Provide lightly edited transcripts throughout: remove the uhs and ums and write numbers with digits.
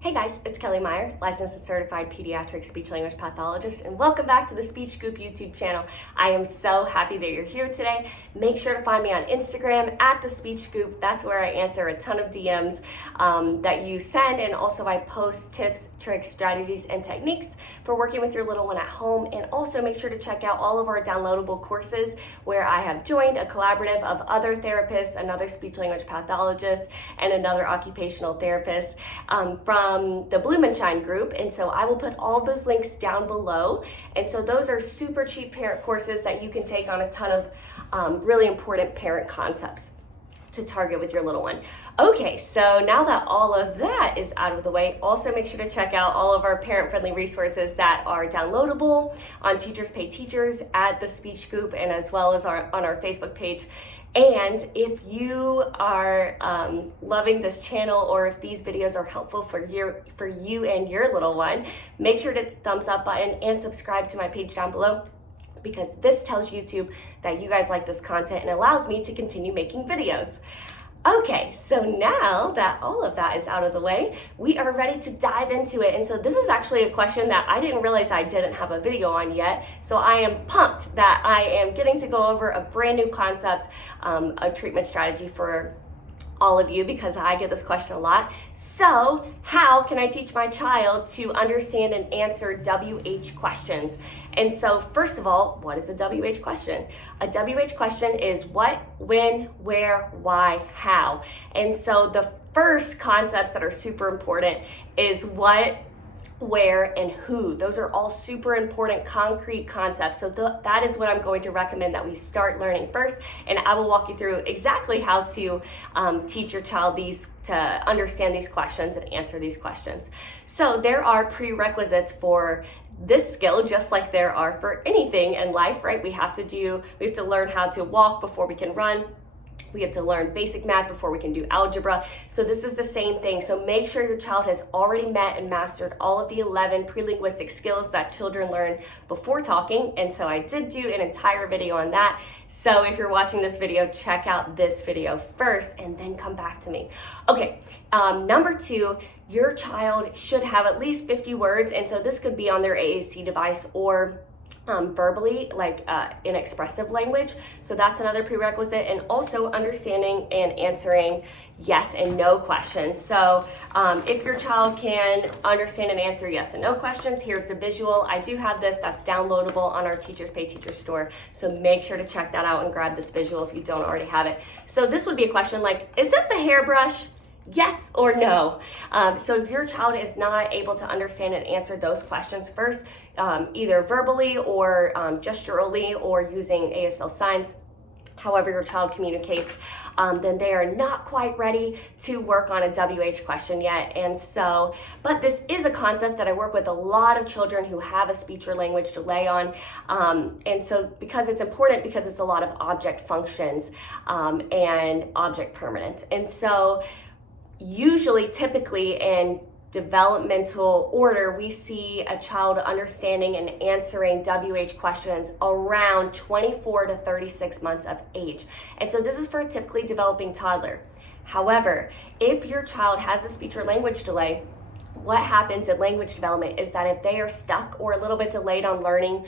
Hey guys, it's Kelly Meyer, licensed and certified pediatric speech-language pathologist, and welcome back to the Speech Scoop YouTube channel. I am so happy that you're here today. Make sure to find me on Instagram at the Speech Scoop. That's where I answer a ton of DMs that you send, and also I post tips, tricks, strategies, and techniques for working with your little one at home. And also make sure to check out all of our downloadable courses where I have joined a collaborative of other therapists, another speech-language pathologist, and another occupational therapist from the Bloom and Shine group, and so I will put all those links down below. And so those are super cheap parent courses that you can take on a ton of really important parent concepts to target with your little one. Okay, so now that all of that is out of the way, also make sure to check out all of our parent-friendly resources that are downloadable on Teachers Pay Teachers at the Speech Scoop, and as well as on our Facebook page. And if you are loving this channel, or if these videos are helpful for you and your little one, make sure to hit the thumbs up button and subscribe to my page down below, because this tells YouTube that you guys like this content and allows me to continue making videos. Okay, so now that all of that is out of the way, we are ready to dive into it. And so this is actually a question that I didn't realize I didn't have a video on yet. So I am pumped that I am getting to go over a brand new concept, a treatment strategy for all of you, because I get this question a lot. So how can I teach my child to understand and answer WH questions? And so first of all, what is a WH question? A WH question is what, when, where, why, how. And so the first concepts that are super important is what, where, and who. Those are all super important concrete concepts. So that is what I'm going to recommend that we start learning first, and I will walk you through exactly how to teach your child to understand these questions and answer these questions. So there are prerequisites for this skill, just like there are for anything in life, right? We have to learn how to walk before we can run. We have to learn basic math before we can do algebra. So this is the same thing. So make sure your child has already met and mastered all of the 11 pre-linguistic skills that children learn before talking. And so I did do an entire video on that. So if you're watching this video, check out this video first and then come back to me. Okay, number 2, your child should have at least 50 words. And so this could be on their AAC device or verbally, like in expressive language. So that's another prerequisite. And also understanding and answering yes and no questions. So if your child can understand and answer yes and no questions, here's the visual. I do have this that's downloadable on our Teachers Pay Teachers store. So make sure to check that out and grab this visual if you don't already have it. So this would be a question like, is this a hairbrush? Yes or no. So if your child is not able to understand and answer those questions first, either verbally or gesturally or using ASL signs, however your child communicates, then they are not quite ready to work on a WH question yet. And so, but this is a concept that I work with a lot of children who have a speech or language delay on. And so because it's important, because it's a lot of object functions and object permanence. And so usually, typically in developmental order, we see a child understanding and answering WH questions around 24 to 36 months of age. And so this is for a typically developing toddler. However, if your child has a speech or language delay, what happens in language development is that if they are stuck or a little bit delayed on learning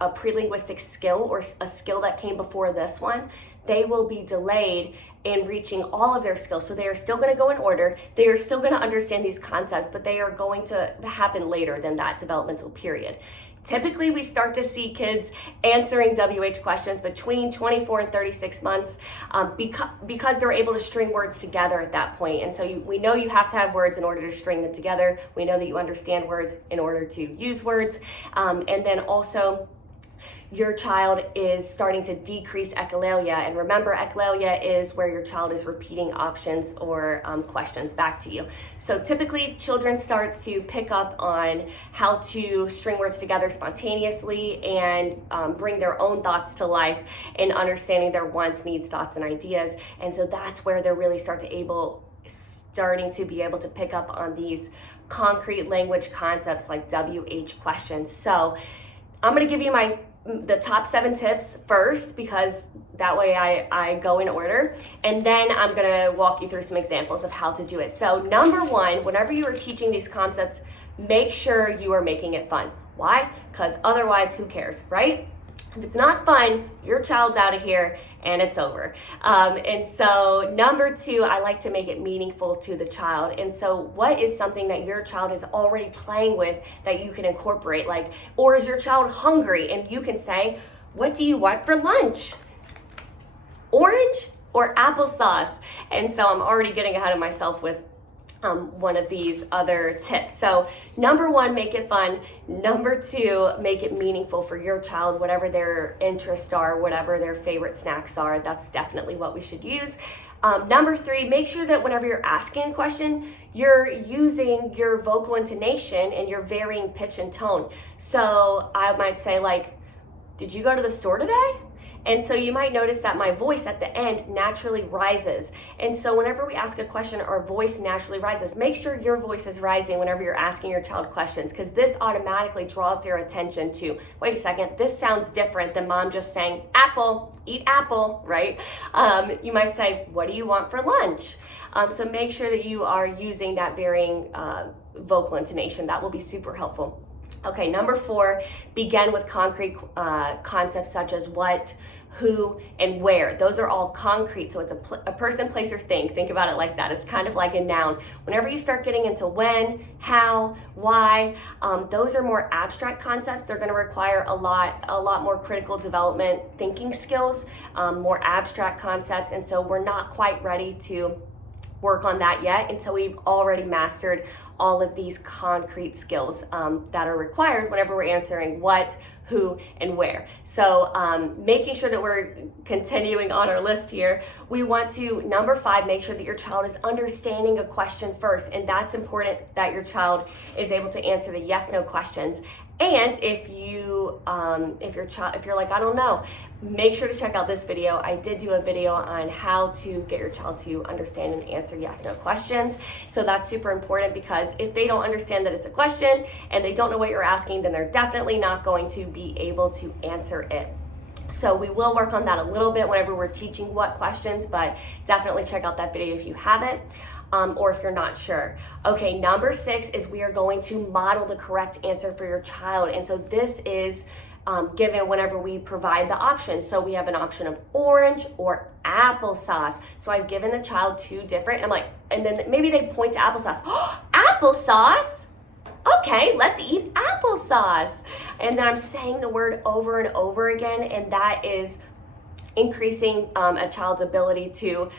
a pre-linguistic skill or a skill that came before this one, they will be delayed in reaching all of their skills. So they are still going to go in order. They are still going to understand these concepts, but they are going to happen later than that developmental period. Typically, we start to see kids answering WH questions between 24 and 36 months because they're able to string words together at that point. And so we know you have to have words in order to string them together. We know that you understand words in order to use words. And then also, your child is starting to decrease echolalia. And remember, echolalia is where your child is repeating options or questions back to you. So typically, children start to pick up on how to string words together spontaneously and bring their own thoughts to life in understanding their wants, needs, thoughts, and ideas. And so that's where they're really starting to be able to pick up on these concrete language concepts like WH questions. So I'm going to give you the top 7 tips first, because that way I go in order, and then I'm gonna walk you through some examples of how to do it. So number one, whenever you are teaching these concepts, make sure you are making it fun. Why? Because otherwise, who cares, right? If it's not fun, your child's out of here and it's over. And so number two, I like to make it meaningful to the child. And so what is something that your child is already playing with that you can incorporate? Like, or is your child hungry? And you can say, what do you want for lunch? Orange or applesauce? And so I'm already getting ahead of myself with one of these other tips. So number one, make it fun. Number two, make it meaningful for your child, whatever their interests are, whatever their favorite snacks are. That's definitely what we should use. Number three, make sure that whenever you're asking a question, you're using your vocal intonation and your varying pitch and tone. So I might say like, did you go to the store today? And so you might notice that my voice at the end naturally rises. And so whenever we ask a question, our voice naturally rises. Make sure your voice is rising whenever you're asking your child questions, because this automatically draws their attention to, wait a second, this sounds different than mom just saying, apple, eat apple, right? You might say, what do you want for lunch? So make sure that you are using that varying vocal intonation. That will be super helpful. Okay, number four, begin with concrete concepts such as what, who, and where. Those are all concrete, so it's a person, place, or thing. Think about it like that. It's kind of like a noun. Whenever you start getting into when, how, why, those are more abstract concepts. They're going to require a lot more critical development thinking skills, more abstract concepts, and so we're not quite ready to work on that yet until we've already mastered all of these concrete skills that are required whenever we're answering what, who, and where. So making sure that we're continuing on our list here, we want to, number five, make sure that your child is understanding a question first. And that's important, that your child is able to answer the yes, no questions. And if you're like, I don't know, make sure to check out this video. I did do a video on how to get your child to understand and answer yes, no questions. So that's super important, because if they don't understand that it's a question and they don't know what you're asking, then they're definitely not going to be able to answer it. So we will work on that a little bit whenever we're teaching what questions, but definitely check out that video if you haven't. Or if you're not sure. Okay, number six is we are going to model the correct answer for your child. And so this is given whenever we provide the option. So we have an option of orange or applesauce. So I've given the child two different, I'm like, and then maybe they point to applesauce. Oh, applesauce? Okay, let's eat applesauce. And then I'm saying the word over and over again, and that is increasing a child's ability to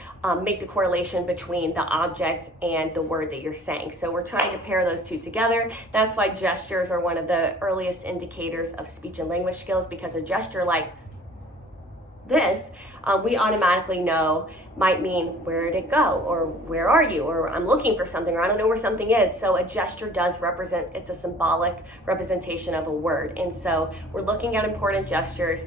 make the correlation between the object and the word that you're saying. So we're trying to pair those two together. That's why gestures are one of the earliest indicators of speech and language skills, because a gesture like this, we automatically know might mean where did it go, or where are you, or I'm looking for something, or I don't know where something is. So a gesture does represent, it's a symbolic representation of a word. And so we're looking at important gestures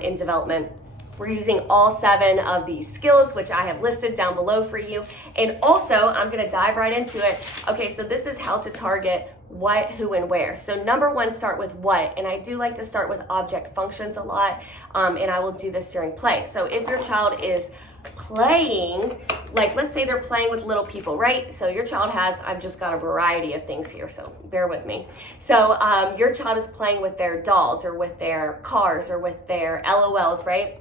in development. We're using all 7 of these skills, which I have listed down below for you. And also, I'm gonna dive right into it. Okay, so this is how to target what, who, and where. So number 1, start with what. And I do like to start with object functions a lot, and I will do this during play. So if your child is playing, like let's say they're playing with little people, right? So your child has, I've just got a variety of things here, so bear with me. So your child is playing with their dolls, or with their cars, or with their LOLs, right?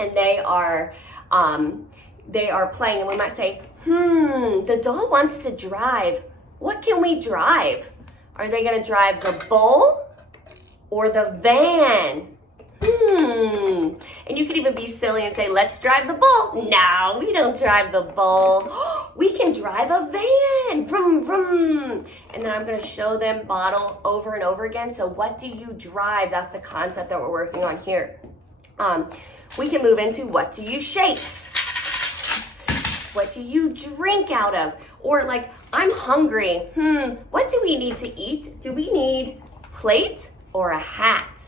And they are playing, and we might say, the doll wants to drive. What can we drive? Are they gonna drive the bull or the van? And you could even be silly and say, let's drive the bull. No, we don't drive the bull. We can drive a van. Vroom, vroom. And then I'm gonna show them model over and over again. So what do you drive? That's the concept that we're working on here. We can move into what do you shake? What do you drink out of? Or like, I'm hungry. What do we need to eat? Do we need plate or a hat?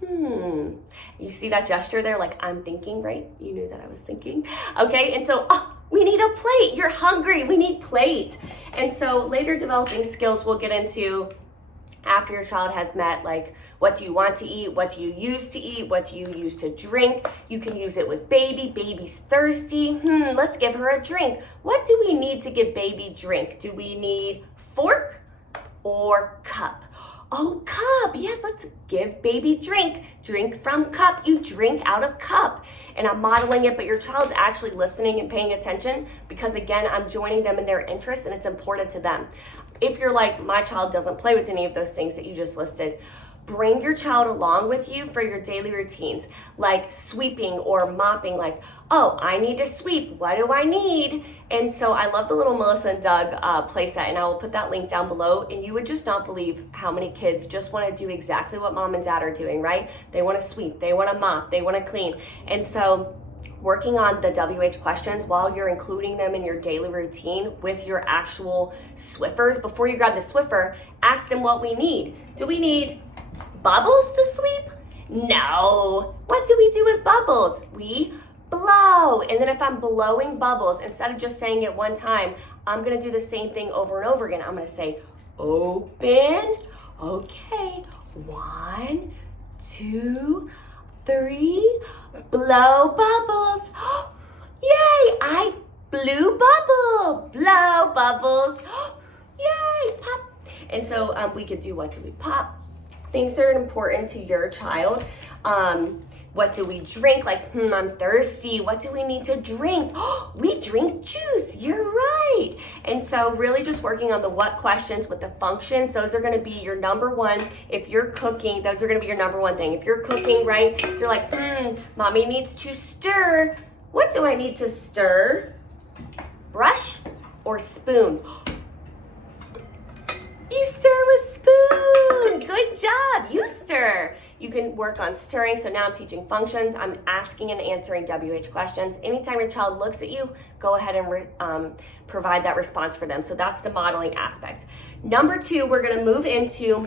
You see that gesture there? Like, I'm thinking, right? You knew that I was thinking. Okay, and so, we need a plate. You're hungry. We need plate. And so later developing skills we'll get into after your child has met, like, what do you want to eat? What do you use to eat? What do you use to drink? You can use it with baby. Baby's thirsty. Let's give her a drink. What do we need to give baby drink? Do we need fork or cup? Oh, cup. Yes, let's give baby drink. Drink from cup. You drink out of cup. And I'm modeling it, but your child's actually listening and paying attention because, again, I'm joining them in their interests and it's important to them. If you're like, my child doesn't play with any of those things that you just listed, bring your child along with you for your daily routines, like sweeping or mopping, like, oh, I need to sweep. What do I need? And so I love the little Melissa and Doug playset, and I will put that link down below. And you would just not believe how many kids just want to do exactly what mom and dad are doing, right? They want to sweep, they want to mop, they want to clean. And so working on the WH questions while you're including them in your daily routine with your actual Swiffers. Before you grab the Swiffer, ask them what we need. Do we need bubbles to sweep? No. What do we do with bubbles? We blow. And then if I'm blowing bubbles, instead of just saying it one time, I'm going to do the same thing over and over again. I'm going to say, open. Okay. 1, 2, 3. Blow bubbles. Yay. I blew bubble. Blow bubbles. Yay. Pop. And so we could do, what do we pop? Things that are important to your child. What do we drink? Like, I'm thirsty. What do we need to drink? We drink juice. You're right. And so really just working on the what questions with the functions. Those are going to be your number one. If you're cooking, those are going to be your number one thing. If you're cooking, right, you're like, mommy needs to stir. What do I need to stir? Brush or spoon? You stir with spoon. Good job. You stir. You can work on stirring. So now I'm teaching functions. I'm asking and answering WH questions. Anytime your child looks at you, go ahead and provide that response for them. So that's the modeling aspect. Number 2, we're going to move into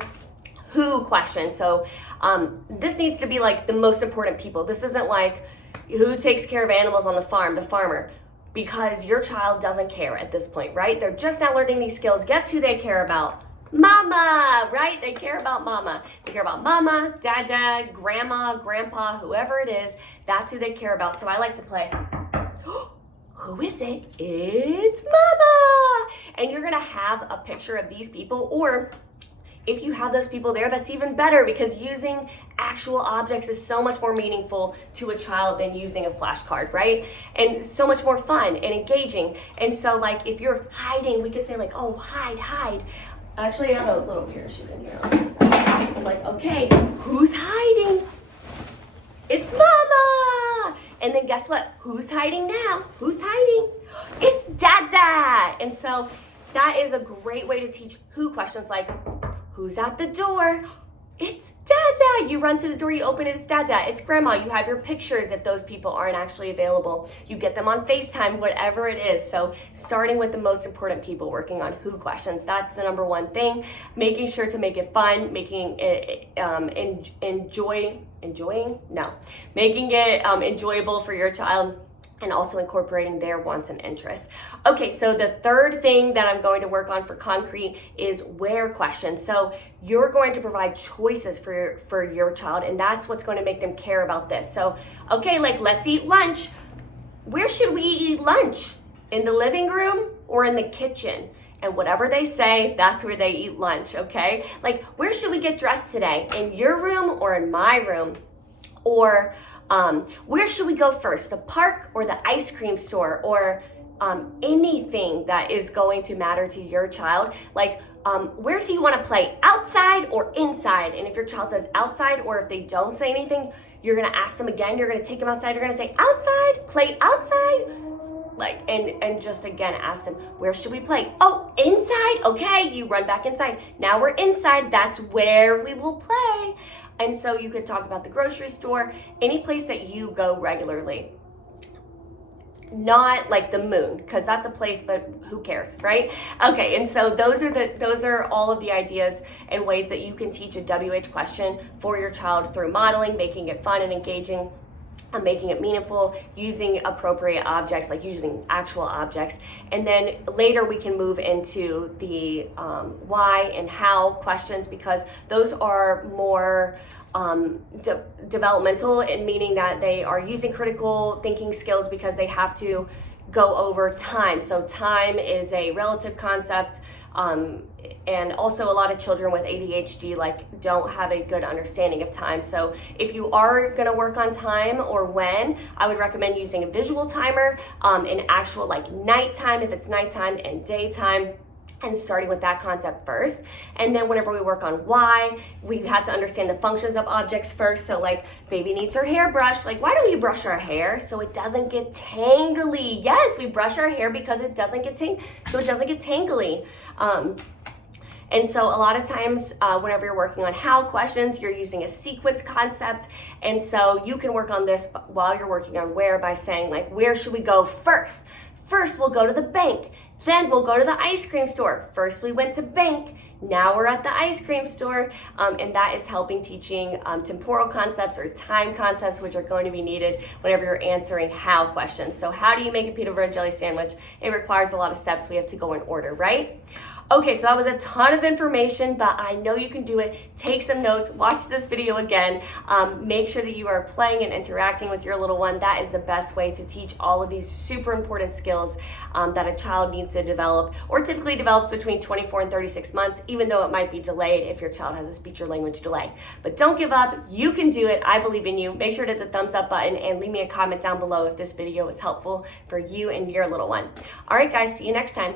who questions. So this needs to be like the most important people. This isn't like who takes care of animals on the farm, the farmer. Because your child doesn't care at this point, right? They're just now learning these skills. Guess who they care about? Mama, right? They care about mama. They care about mama, dada, grandma, grandpa, whoever it is. That's who they care about. So I like to play, who is it? It's mama. And you're going to have a picture of these people, or if you have those people there, that's even better, because using actual objects is so much more meaningful to a child than using a flashcard, right? And so much more fun and engaging. And so like if you're hiding, we could say like, oh, hide, hide. Actually, I have a little parachute in here on this side. I'm like, okay, who's hiding? It's mama. And then guess what? Who's hiding now? Who's hiding? It's dada. And so that is a great way to teach who questions, like, who's at the door? It's dada. You run to the door, you open it, it's dada. It's grandma. You have your pictures if those people aren't actually available. You get them on FaceTime, whatever it is. So starting with the most important people, working on who questions. That's the number one thing. Making sure to make it fun, making it making it enjoyable for your child, and also incorporating their wants and interests. Okay, so the third thing that I'm going to work on for concrete is where questions. So you're going to provide choices for your child, and that's what's going to make them care about this. So, okay, like, let's eat lunch. Where should we eat lunch? In the living room or in the kitchen? And whatever they say, that's where they eat lunch, okay? Like, where should we get dressed today? In your room or in my room? Or where should we go first, the park or the ice cream store, or anything that is going to matter to your child? Like, where do you want to play, outside or inside? And if your child says outside, or if they don't say anything, you're going to ask them again. You're going to take them outside. You're going to say outside, play outside. Like, and just again, ask them, where should we play? Oh, inside. Okay, you run back inside. Now we're inside. That's where we will play. And so you could talk about the grocery store, any place that you go regularly. Not like the moon, because that's a place, but who cares, right? Okay, and so those are all of the ideas and ways that you can teach a WH question for your child through modeling, making it fun and engaging. making it meaningful, using appropriate objects, like using actual objects. And then later we can move into the why and how questions, because those are more developmental, in meaning that they are using critical thinking skills because they have to go over time. So time is a relative concept. And also a lot of children with ADHD don't have a good understanding of time. So if you are going to work on time or when, I would recommend using a visual timer, in actual nighttime if it's nighttime, and daytime, and starting with that concept first. And then whenever we work on why, we have to understand the functions of objects first. So baby needs her hair brushed. Why do we brush our hair? So it doesn't get tangly. Yes, we brush our hair because it doesn't get tangly. And so a lot of times whenever you're working on how questions, you're using a sequence concept. And so you can work on this while you're working on where by saying where should we go first? First, we'll go to the bank. Then we'll go to the ice cream store. First we went to bank, now we're at the ice cream store. And that is helping teaching temporal concepts or time concepts, which are going to be needed whenever you're answering how questions. So how do you make a peanut butter and jelly sandwich? It requires a lot of steps. We have to go in order, right? Okay, so that was a ton of information, but I know you can do it. Take some notes, watch this video again. Make sure that you are playing and interacting with your little one. That is the best way to teach all of these super important skills that a child needs to develop, or typically develops between 24 and 36 months, even though it might be delayed if your child has a speech or language delay. But don't give up, you can do it. I believe in you. Make sure to hit the thumbs up button and leave me a comment down below if this video was helpful for you and your little one. All right, guys, see you next time.